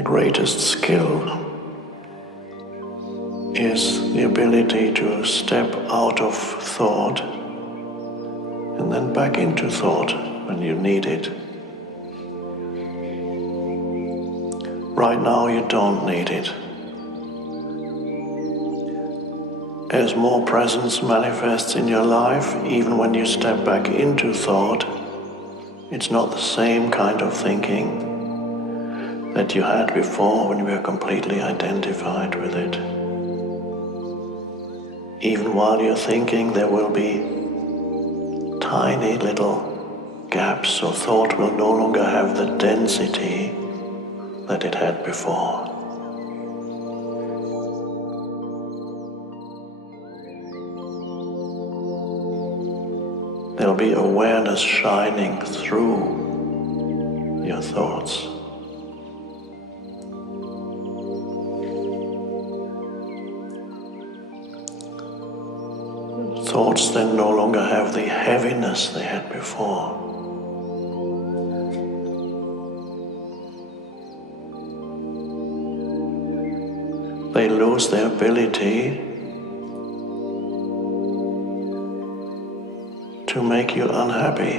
The greatest skill is the ability to step out of thought and then back into thought when you need it. Right now you don't need it. As more presence manifests in your life, even when you step back into thought, it's not the same kind of thinking that you had before when you were completely identified with it. Even while you're thinking, there will be tiny little gaps, so thought will no longer have the density that it had before. There'll be awareness shining through your thoughts. Thoughts then no longer have the heaviness they had before. They lose their ability to make you unhappy,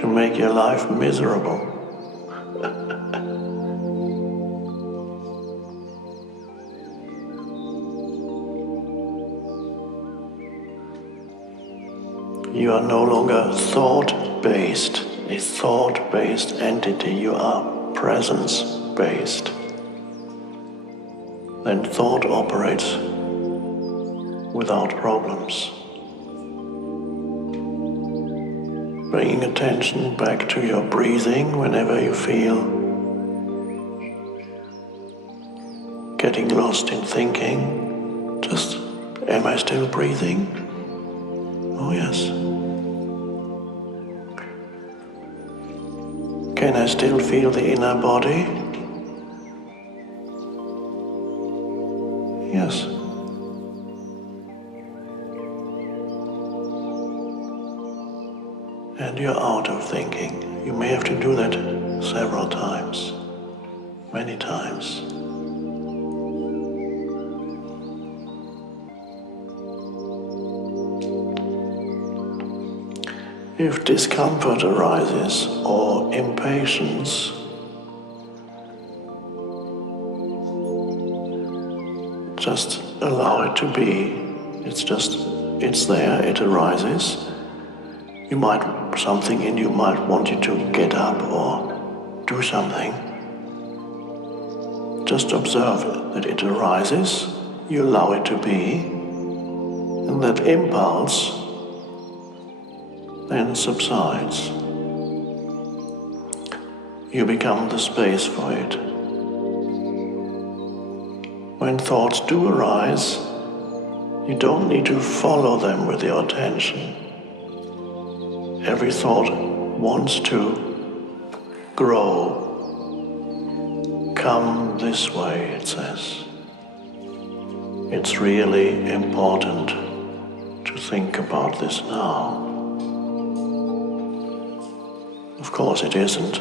to make your life miserable. You are no longer thought-based, a thought-based entity. You are presence-based. Then thought operates without problems. Bringing attention back to your breathing whenever you feel getting lost in thinking. Just, am I still breathing? Oh yes. Can I still feel the inner body? Yes. And you're out of thinking. You may have to do that several times, many times. If discomfort arises or impatience, just allow it to be. It's there, it arises. Something in you might want you to get up or do something. Just observe that it arises, you allow it to be, and that impulse then subsides. You become the space for it. When thoughts do arise, you don't need to follow them with your attention. Every thought wants to grow. Come this way, it says. It's really important to think about this now. Of course it isn't.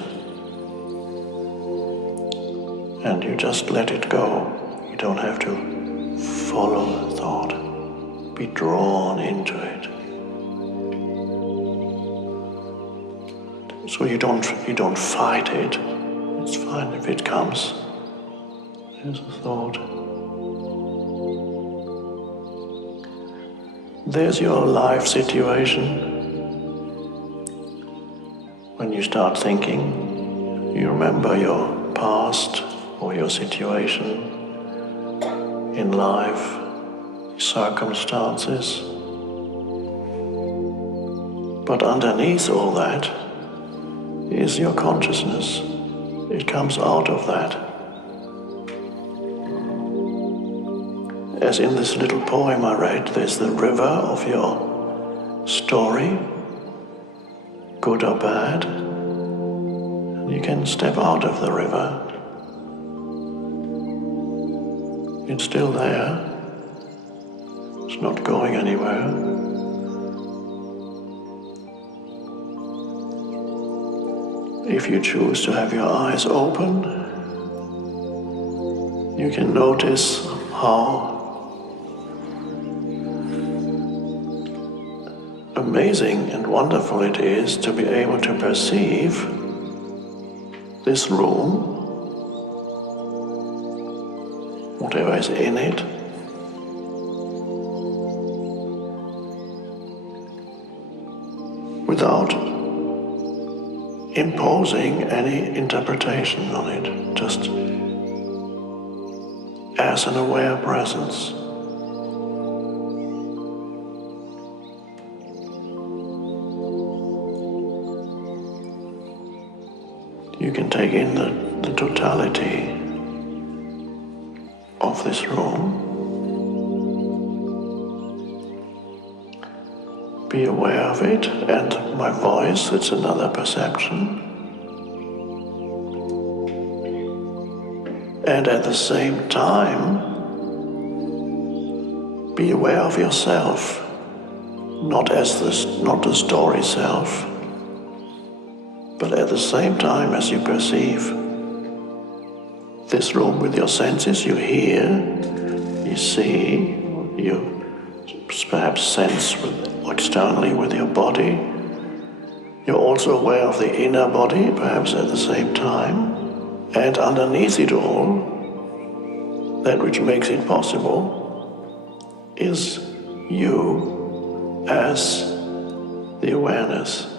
And you just let it go. You don't have to follow the thought, be drawn into it. So you don't fight it. It's fine if it comes. There's a thought. There's your life situation. When you start thinking, you remember your past or your situation in life, circumstances. But underneath all that is your consciousness. It comes out of that. As in this little poem I read, there's the river of your story, good or bad. And you can step out of the river. It's still there. It's not going anywhere. If you choose to have your eyes open, you can notice how amazing and wonderful it is to be able to perceive this room, whatever is in it, without imposing any interpretation on it, just as an aware presence. You can take in the totality of this room. Be aware of it, and my voice, it's another perception. And at the same time, be aware of yourself, not the story self, but at the same time as you perceive this room with your senses, you hear, you see, you perhaps sense externally with your body. You're also aware of the inner body, perhaps at the same time. And underneath it all, that which makes it possible is you as the awareness.